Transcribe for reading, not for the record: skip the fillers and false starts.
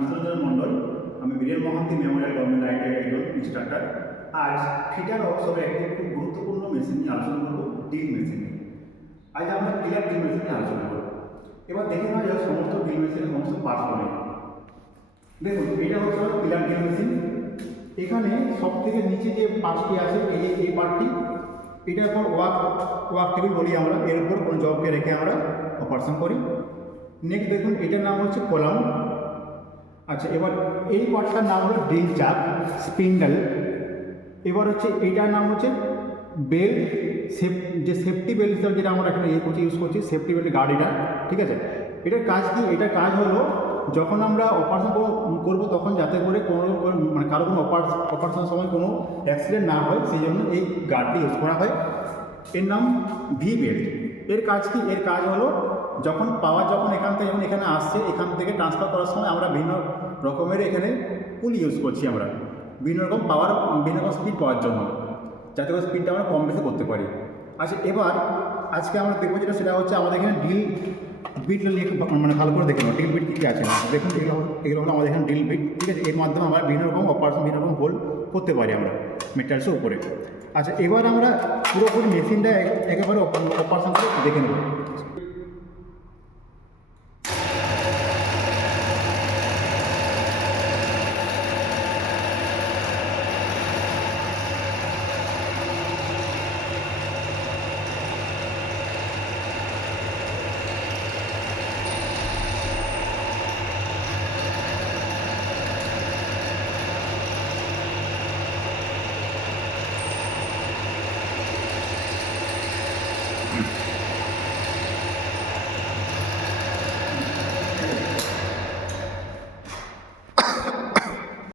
বিশ্বরঞ্জন মণ্ডল, আমি Biren Mohanty Memorial government ITI একজন instructor. আজ ফিটার ওয়ার্কশপে একটি খুব গুরুত্বপূর্ণ মেশিন নিয়ে আলোচনা করব, ড্রিল মেশিন নিয়ে। আজ আমরা পিলার ড্রিল মেশিন নিয়ে আলোচনা করব। এবার দেখে নেওয়া যাক সমস্ত ড্রিল মেশিনের সমস্ত পার্টগুলো। দেখুন, এটা হচ্ছে পিলার ড্রিল মেশিন। এখানে সব থেকে নিচে যে পার্টটি আছে এই পার্টটি, এটার পর ওয়ার্ক টেবিল বলি আমরা, এর উপর কোনো জবকে রেখে আমরা অপারেশন করি। নেক্সট দেখুন, এটার নাম হচ্ছে কলাম। আচ্ছা, এবার এই পার্টটার নাম হলো ড্রিল চাক, স্পিন্ডল। এবার হচ্ছে এইটার নাম হচ্ছে বেল্ট, যে সেফটি বেল্ট হিসাবে যেটা আমরা এখানে ইউজ করছি, সেফটি বেল্ট গার্ড এটা, ঠিক আছে। এটার কাজ কি? এটার কাজ হলো যখন আমরা অপারেশন করবো তখন যাতে করে কোনো মানে কারো কোনো অপারেশনের সময় কোনো অ্যাক্সিডেন্ট না হয়, সেই জন্য এই গার্ডটি ইউজ করা হয়। এর নাম ভি বেল্ট। এর কাজ কি? এর কাজ হলো যখন এখান থেকে যখন এখানে আসছে, এখান থেকে ট্রান্সফার করার সময় আমরা বিভিন্ন রকমের এখানে পুল ইউজ করছি, আমরা বিভিন্ন রকম পাওয়ার, বিভিন্ন রকম স্পিড পাওয়ার জন্য, যাতে করে স্পিডটা আমরা কম বেশি করতে পারি। আচ্ছা, এবার আজকে আমরা দেখবো যেটা, সেটা হচ্ছে আমাদের এখানে ড্রিল বিট মানে ভালো করে দেখে নেব ড্রিল বিট কী আছে না। দেখুন, এগুলো হলো আমাদের এখানে ড্রিল বিট, ঠিক আছে। এর মাধ্যমে আমরা বিভিন্ন রকম অপারেশন, বিভিন্ন রকম হোল করতে পারি আমরা মেটারিয়ালসের উপরে। আচ্ছা, এবার আমরা পুরোপুরি মেশিনটা একেবারে অপারেশন করে দেখে নেব।